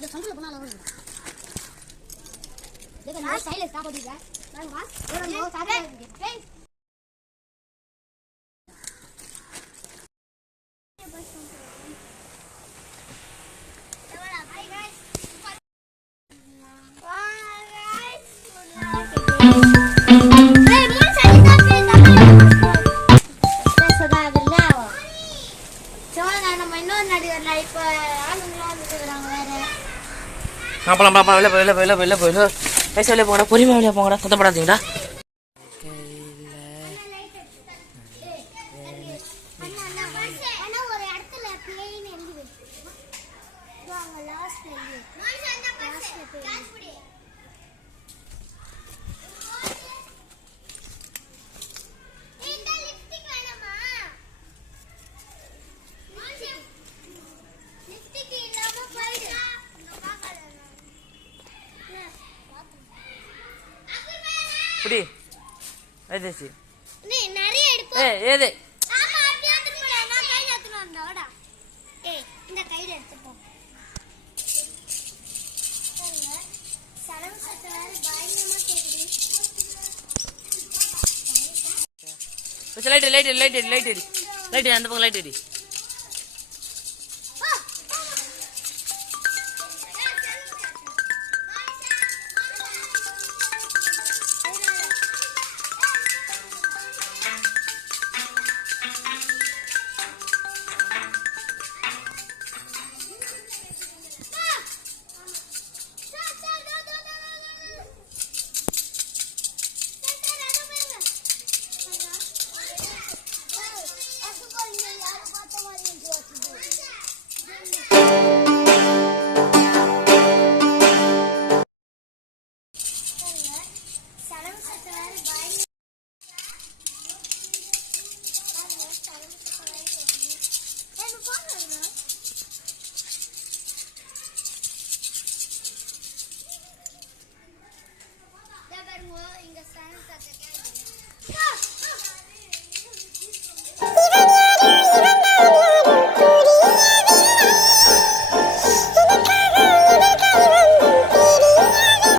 இந்த சந்தில போனா அளவு देखो ना स्टाइल स्टॉप हो गया मैं बस और वो सारे வெளில போங்கடா பொறுமையா வெளில போங்கடா சத்தப்படாதீங்கடா இப்படி வைதேசி நீ நிறைய எடுப்போ ஏதே ஆமா அப்படியே எடுத்துறோம் நான் கையில எடுத்துறோம் வாடா ஏய் இந்த கையில எடுத்துப்போம் சலவு சத்தவால பயங்கரமா கேக்குது லைட் அந்த பக்கம் லைட் எடி